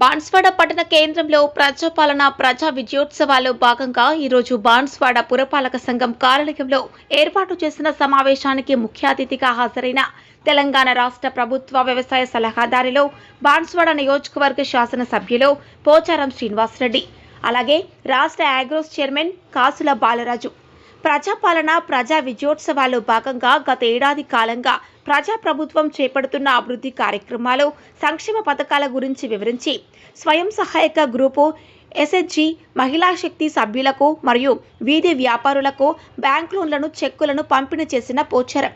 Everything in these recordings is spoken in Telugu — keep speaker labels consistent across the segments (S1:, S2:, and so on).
S1: బాన్స్వాడ పట్టణ కేంద్రంలో ప్రజాపాలన ప్రజా విజయోత్సవాల్లో భాగంగా ఈరోజు బాన్స్వాడ పురపాలక సంఘం కార్యాలయంలో ఏర్పాటు చేసిన సమావేశానికి ముఖ్య అతిథిగా హాజరైన తెలంగాణ రాష్ట్ర ప్రభుత్వ వ్యవసాయ సలహాదారిలో బాన్స్వాడ నియోజకవర్గ శాసనసభ్యులు పోచారం శ్రీనివాసరెడ్డి. అలాగే రాష్ట్ర అగ్రోస్ చైర్మన్ కాసుల బాలరాజు. ప్రజాపాలన ప్రజా విజయోత్సవాల్లో భాగంగా గత ఏడాది కాలంగా ప్రజాప్రభుత్వం చేపడుతున్న అభివృద్ధి కార్యక్రమాలు సంక్షేమ పథకాల గురించి వివరించి స్వయం సహాయక గ్రూపు ఎస్హెచ్జి మహిళా శక్తి సభ్యులకు మరియు వీధి వ్యాపారులకు బ్యాంక్ లోన్లను చెక్కులను పంపిణీ చేసిన పోచారం.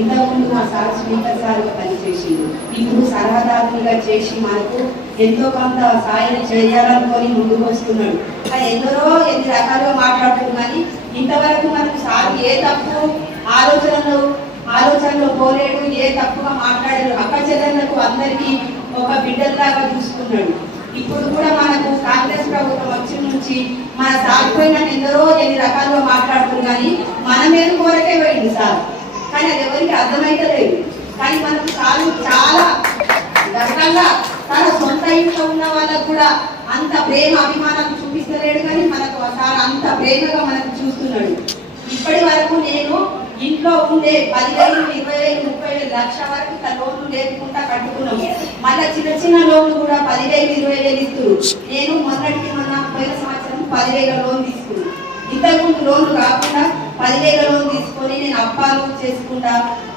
S2: ఇంతకుముందు మా సార్ స్పీకర్ సార్గా పనిచేసిండు. ఇప్పుడు సలహాదారులుగా చేసి మనకు ఎంతో కొంత సాయం చేయాలనుకొని ముందుకు వస్తున్నాడు. కానీ ఎందరో ఎన్ని రకాలుగా మాట్లాడుతుంది కానీ ఇంతవరకు మనకు సార్ ఏ తప్పు ఆలోచనలు ఆలోచనలో పోలేడు ఏ తప్పుగా మాట్లాడారు అక్క చెల్లెళ్ళకు అందరికీ ఒక బిడ్డలాగా చూసుకున్నాడు. ఇప్పుడు కూడా మనకు కాంగ్రెస్ ప్రభుత్వం వచ్చి నుంచి మన సార్ పోయిన ఎందరో ఎన్ని రకాలుగా మాట్లాడుతున్నారు కానీ మన మీద కోరకే పోయింది సార్. కానీ అది ఎవరికి అర్థమైతలేదు. కానీ మనకు సాగు చాలా దగ్గరగా తన సొంత ఇంట్లో ఉన్న వాళ్ళకు కూడా అంత ప్రేమ అభిమానాలు చూపిస్తలేడు కానీ మనకు సార్ అంత ప్రేమగా మనకు చూస్తున్నాడు. ఇప్పటి వరకు నేను ఇంట్లో ఉండే పదివేలు ఇరవై వేలు ముప్పై వేలు లక్ష వరకు ఇట్లా లోన్లు లేకుండా కట్టుకున్నాం. మళ్ళీ చిన్న చిన్న లోన్లు కూడా పదివేలు ఇరవై వేలు ఇస్తారు నేను మొన్నటికి మొన్న పోయిన సంవత్సరం పదివేల లోన్ తీసుకున్నాను ఇంతకుముందు లోన్లు కాకుండా పదివేల లోన్ తీసుకొని నేను అప్పాలు చేసుకుంటా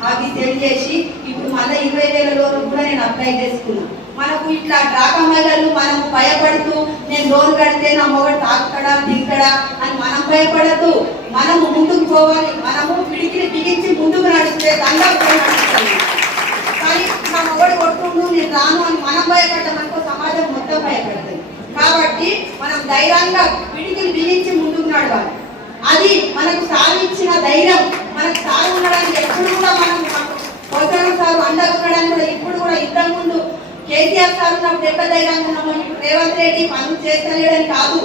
S2: అవి తెలియజేసి చేసి ఇప్పుడు మళ్ళీ ఇరవై వేల లోన్ కూడా నేను అప్లై చేసుకున్నాను మనకు ఇట్లా డ్రాకా మహిళలు మనం భయపడుతూ నేను లోన్ కడితే నా మొగడు తాకడా తింటాడా అని మనం భయపడద్దు. మనము ముందుకు పోవాలి. మనము పిడికిని బిగించి ముందుకు నడిస్తే దండా కానీ నా మొగడు కొట్టుకుంటూ నేను రాను అని మనం భయపడ్డామనుకో సమాజం మొత్తం భయపడుతుంది. కాబట్టి మనం ధైర్యంగా పిడికిని బిగించి ముందుకు నడవాలి. అది మనకు సాధించిన ధైర్యం మనకు సాగు ఉండడానికి ఎప్పుడు కూడా మనం పోతారం సార్ అండగా ఉండడానికి కూడా ఇప్పుడు కూడా ఇంతకు ముందు కేసీఆర్ సార్ ఉన్నప్పుడు ఎంత రేవంత్ రెడ్డి మనం చేస్తలేడని కాదు.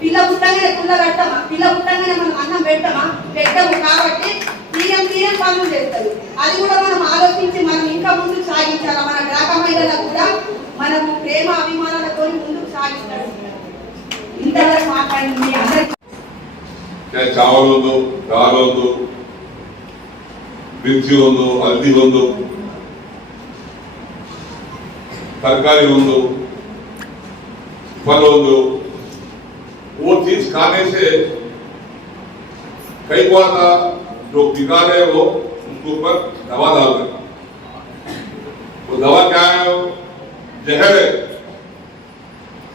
S2: పిల్ల పుట్టంగానే పుల్ల కట్టమా పిల్ల పుట్టంగానే మనం అన్నం పెట్టమా పెట్టము కాబట్టి తీరం తీరం పనులు చేస్తారు. అది కూడా మనం ఆలోచించి మనం ఇంకా ముందు సాగించాలి? మన గ్రాహక మహిళలకు కూడా మనము ప్రేమ అభిమానాలతో ముందుకు సాగిస్తాడు ఇంతవరకు మాట్లాడింది. చావలొందు
S3: రాలొందు మిర్చి ಒಂದು ಹಲ್ದಿ ಒಂದು हो हो हो तरकारी हो फल हो वो चीज़ खाने से कई बार का जो बिका रहे वो उसके ऊपर दवा डाल देना वो दवा क्या है जहर है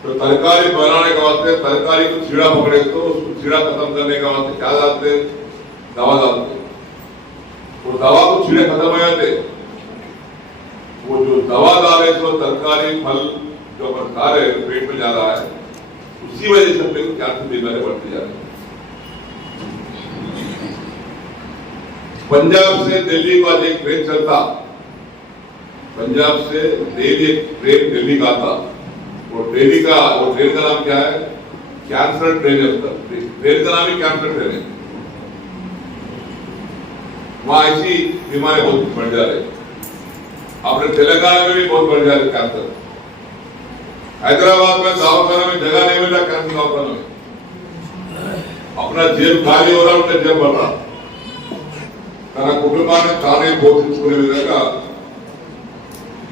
S3: तो तरकारी बनाने के वास्ते तरकारी को कीड़ा पकड़े तो उसको कीड़ा खत्म करने के वास्ते क्या डालते दवा डालते वो दवा को कीड़े खत्म हो जाते दवा डाले तो तरकारी फल जो अपन खा रहे हैं, पेट में जा रहा है, उसी वजह से अपने को कैंसर बीमारी बढ़ती जा रही है। पंजाब से दिल्ली का एक ट्रेन चलता। पंजाब से दिल्ली एक ट्रेन दिल्ली का आता। वो ट्रेन का, वो ट्रेन का नाम क्या है? कैंसर ट्रेन है उसका। ट्रेन का नाम ही कैंसर ट्रेन है। वहाँ ऐसी बीमारी बहुत बढ़ जा रही अपने तेलंगाना में भी बहुत बढ़ जा रही कैंसर हैदराबाद में दवाखाना में जगह नहीं मिल रहा कैंसर दवाखाना में अपना जेब खाली हो रहा उनका जेब भर रहा తన కుటుంబాన్ని తానే పోషించుకునే విధంగా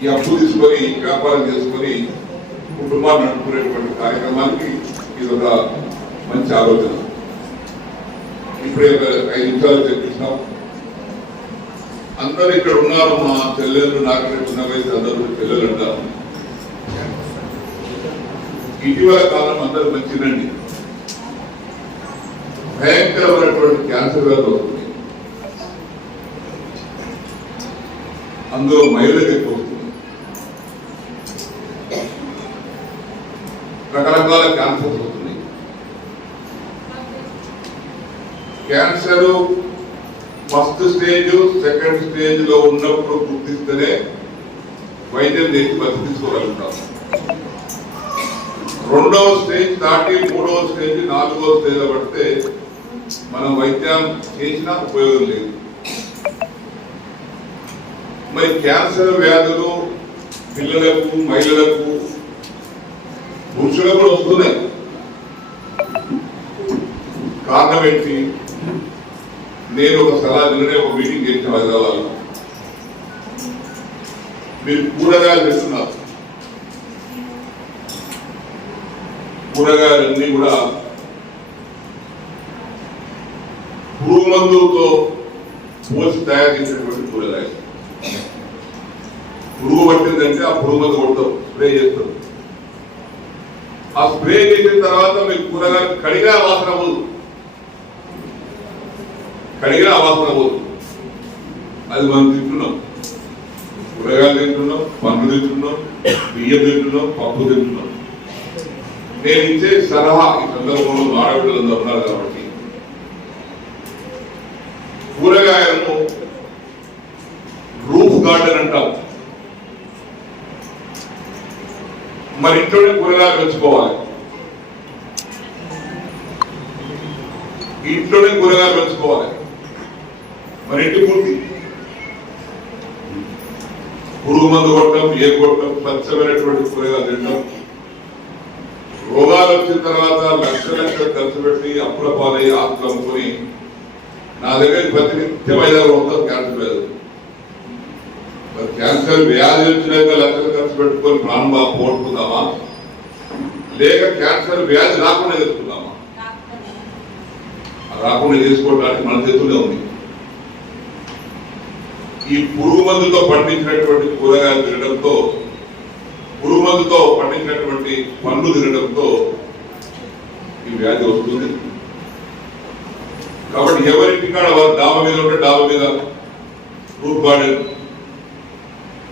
S3: ఈ అప్పు తీసుకొని వ్యాపారం చేసుకొని కుటుంబాన్ని నడుపుకునేటువంటి కార్యక్రమానికి ఇది ఒక మంచి ఆలోచన ఇప్పుడే ఒక ఐదు నిమిషాలు చెప్పిస్తాం అందరు ఇక్కడ ఉన్నారు మా చెల్లెళ్ళు నాకంటే చిన్న వయసు అందరూ పిల్లలు అంటారు ఇటీవల కాలం అందరూ మంచిదండి. భయంకరమైనటువంటి క్యాన్సర్ వ్యాధి అవుతుంది అందులో మహిళలకు ఎక్కువ రకరకాల క్యాన్సర్ ఫస్ట్ స్టేజ్ సెకండ్ స్టేజ్లో ఉన్నప్పుడు గుర్తిస్తేనే వైద్యం చేసి తీసుకోగలుగుతాం. రెండవ స్టేజ్ దాటి మూడవ స్టేజ్ నాలుగవ స్టేజ్ పడితే మనం వైద్యం చేసినా ఉపయోగం లేదు. మరి క్యాన్సర్ వ్యాధులు పిల్లలకు మహిళలకు పురుషులకు కూడా వస్తున్నాయి. కారణం ఏంటి? నేను ఒక సలహా నిన్ననే ఒక మీటింగ్ చేసిన హైదరాబాద్ మీరు కూరగాయలు తెస్తున్నారు. కూరగాయలన్నీ కూడా పురుగు మందులతో పోసి తయారు చేసినటువంటి కూరగాయలు. పురుగు పట్టిందంటే ఆ పురుగు మందు కొడతాం స్ప్రే చేస్తాం. ఆ స్ప్రే చేసిన తర్వాత మీకు కూరగాయలు కడిగా వాసన పోదు. కడిగిన అవాసన పోదు. అది మనం తింటున్నాం. కూరగాయలు తింటున్నాం పండ్లు తింటున్నాం బియ్యం తింటున్నాం పప్పు తింటున్నాం. నేను ఇచ్చే సలహా ఈ సందర్భంలో ఆడపిల్లలు ఉన్నారు కాబట్టి కూరగాయలను రూఫ్ గార్డెన్ అంటాం. మరి ఇంట్లోనే కూరగాయలు పెంచుకోవాలి. ఇంట్లోనే కూరగాయలు పెంచుకోవాలి. మరి ఇంటి పూర్తి పురుగు మందు కొట్టడం ఏ కొట్టడం స్వచ్ఛమైనటువంటి కూరగాయలు తినడం రోగాలు వచ్చిన తర్వాత లక్ష లక్షలు ఖర్చు పెట్టి అప్పుల పాలై ఆస్తులు అమ్ముకొని నా దగ్గర ప్రతినిత్యం ఐదారు వందలు క్యాన్సర్ మరి క్యాన్సర్ వ్యాధి వచ్చినాక లక్షలు ఖర్చు పెట్టుకొని ప్రాణం బాగా పోగొట్టుకుందామా లేక క్యాన్సర్ వ్యాధి రాకుండా చేసుకుందామా రాకుండా. చేసుకోవడానికి మన చేతుల్లో ఉంది. ఈ పురుగు మందుతో పండించినటువంటి కూరగాయలు తినడంతో పురుగు మందుతో పండించినటువంటి పండ్లు తినడంతో ఈ వ్యాధి వస్తుంది. కాబట్టి ఎవరింటికాడ వారు డాబా మీద ఉంటే డాబ మీద ఫ్రూట్ గార్డెన్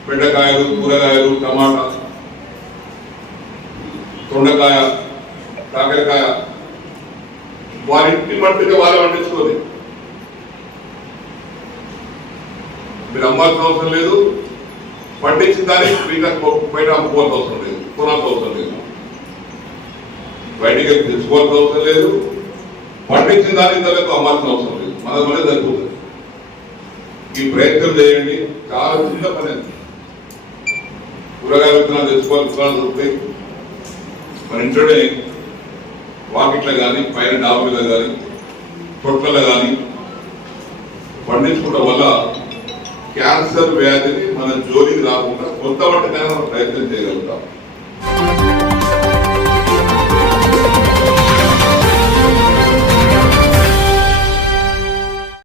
S3: బెండకాయలు కూరగాయలు టమాటా తొండకాయ కాకరకాయ వారింటి మట్టుగా వాళ్ళు పండించుకోలేదు మీరు అమ్మాల్సిన అవసరం లేదు. పండించిన దాన్ని మీకు బయట అమ్ముకోవాల్సిన అవసరం లేదు. కొనాల్సిన అవసరం లేదు. బయటికి వెళ్ళి తెచ్చుకోవాల్సిన అవసరం లేదు. పండించిన దాని తర్వాత అమ్మాల్సిన అవసరం లేదు. మన వల్లే సరిపోతుంది. ఈ ప్రయత్నం చేయండి. చాలా చిన్న పని అది. కూరగాయల విత్తనాలు తెచ్చుకోవాలి విత్తనాలు దొరుకుతాయి. మన ఇంట్లోనే వాకిట్లో కానీ పైన డాబా కానీ తొట్లలో కానీ పండించుకోవడం వల్ల క్యాన్సర్ వ్యాధిని మన జోలికి రాకుండా కొత్త మట్టుకైనా మనం ప్రయత్నం చేయగలుగుతాం.